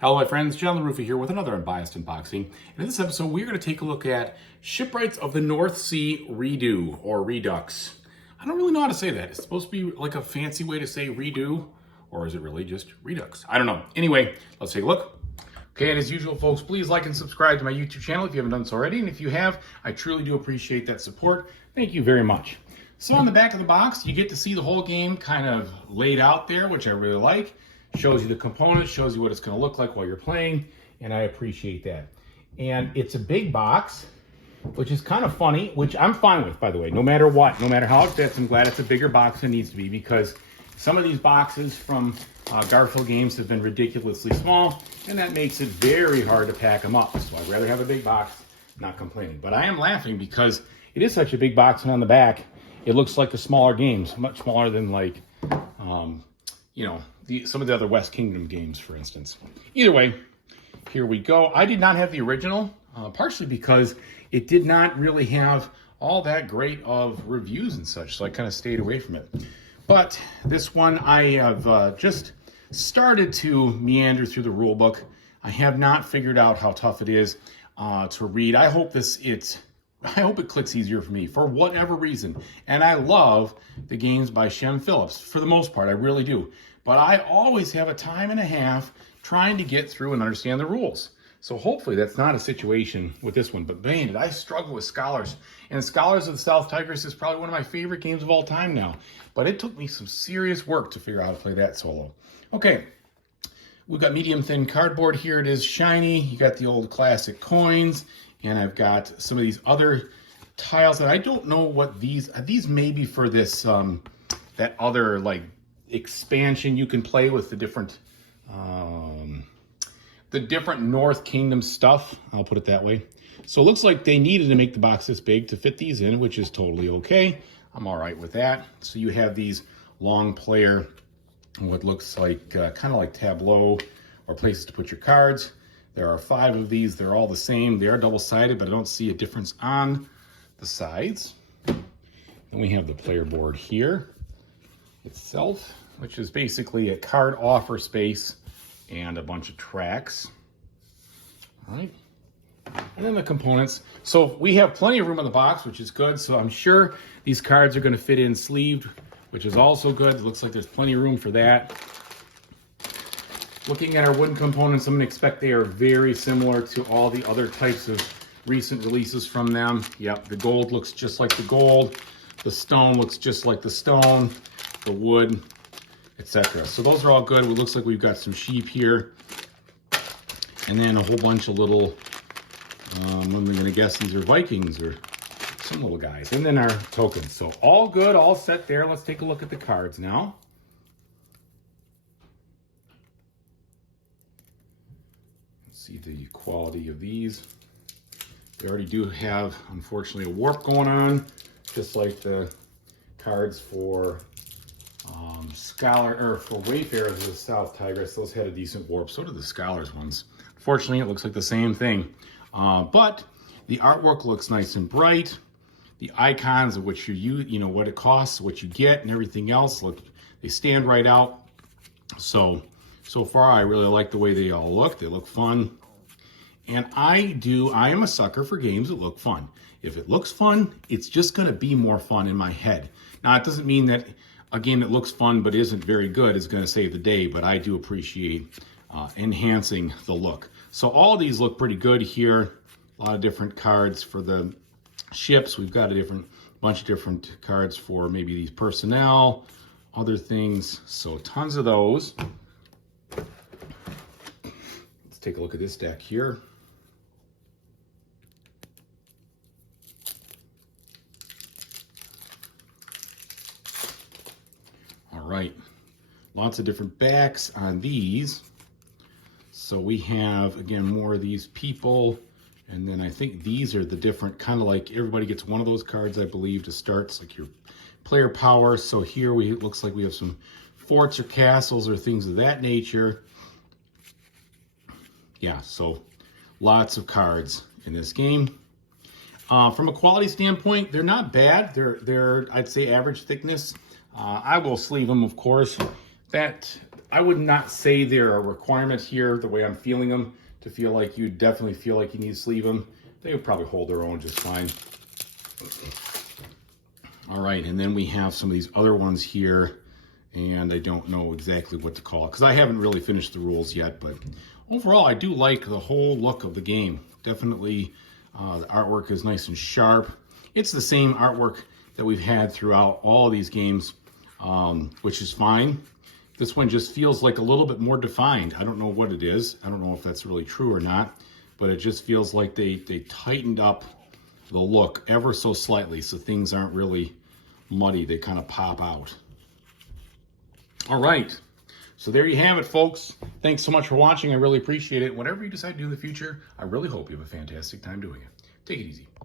Hello my friends, LaRuffa here with another Unbiased unboxing. And in this episode we're going to take a look at Shipwrights of the North Sea Redo, or Redux. I don't really know how to say that. It's supposed to be like a fancy way to say redo, or is it really just Redux? I don't know. Anyway, let's take a look. Okay, and as usual folks, please like and subscribe to my YouTube channel if you haven't done so already. And if you have, I truly do appreciate that support. Thank you very much. So on the back of the box, you get to see the whole game kind of laid out there, which I really like. Shows you the components, shows you what it's going to look like while you're playing, and I appreciate that. And it's a big box, which is kind of funny, which I'm fine with, by the way. No matter what, no matter how it fits, I'm glad it's a bigger box than it needs to be, because some of these boxes from Garfield games have been ridiculously small, and that makes it very hard to pack them up. So I'd rather have a big box, not complaining. But I am laughing because it is such a big box, and on the back, it looks like the smaller games, much smaller than like, you know, some of the other West Kingdom games, for instance. Either way, here we go. I did not have the original, partially because it did not really have all that great of reviews and such, so I kind of stayed away from it. But this one, I have just started to meander through the rule book. I have not figured out how tough it is to read. I hope it clicks easier for me for whatever reason. And I love the games by Shem Phillips for the most part, I really do. But I always have a time and a half trying to get through and understand the rules. So hopefully that's not a situation with this one. But man, did I struggle with Scholars. And Scholars of the South Tigris is probably one of my favorite games of all time now. But it took me some serious work to figure out how to play that solo. Okay, we've got medium thin cardboard here. It is shiny. You got the old classic coins. And I've got some of these other tiles that I don't know what these may be for this, that other like expansion you can play with the different North Kingdom stuff. I'll put it that way. So it looks like they needed to make the box this big to fit these in, which is totally okay. I'm all right with that. So you have these long player, what looks like kind of like tableau or places to put your cards. There are 5 of these. They're all the same. They are double-sided, but I don't see a difference on the sides. Then we have the player board here itself, which is basically a card offer space and a bunch of tracks. All right. And then the components. So we have plenty of room in the box, which is good. So I'm sure these cards are going to fit in sleeved, which is also good. It looks like there's plenty of room for that. Looking at our wooden components, I'm going to expect they are very similar to all the other types of recent releases from them. Yep, the gold looks just like the gold. The stone looks just like the stone. The wood, etc. So those are all good. It looks like we've got some sheep here. And then a whole bunch of little, I'm going to guess these are Vikings or some little guys. And then our tokens. So all good, all set there. Let's take a look at the cards now. See the quality of these. They already do have, unfortunately, a warp going on, just like the cards for for Wayfarers of the South Tigris. Those had a decent warp. So did the Scholars ones. Unfortunately, it looks like the same thing. But the artwork looks nice and bright. The icons of which you know what it costs, what you get, and everything else they stand right out. So far, I really like the way they all look. They look fun. And I am a sucker for games that look fun. If it looks fun, it's just going to be more fun in my head. Now, it doesn't mean that a game that looks fun but isn't very good is going to save the day, but I do appreciate enhancing the look. So all of these look pretty good here. A lot of different cards for the ships. We've got a bunch of different cards for maybe these personnel, other things. So tons of those. Let's take a look at this deck here. All right, lots of different backs on these. So we have, again, more of these people. And then I think these are the different, kind of like everybody gets one of those cards, I believe, to start. It's like your player power. So here it looks like we have some forts or castles or things of that nature. Yeah, so lots of cards in this game. From a quality standpoint, they're not bad. They're I'd say average thickness. I will sleeve them, of course. That I would not say they're a requirement here, the way I'm feeling them, to feel like you definitely feel like you need to sleeve them. They would probably hold their own just fine. All right, and then we have some of these other ones here, and I don't know exactly what to call it because I haven't really finished the rules yet, but overall I do like the whole look of the game. Definitely the artwork is nice and sharp. It's the same artwork that we've had throughout all of these games, which is fine. This one just feels like a little bit more defined. I don't know what it is. I don't know if that's really true or not, but it just feels like they tightened up the look ever so slightly so things aren't really muddy. They kind of pop out. All right, so there you have it, folks. Thanks so much for watching. I really appreciate it. Whatever you decide to do in the future, I really hope you have a fantastic time doing it. Take it easy.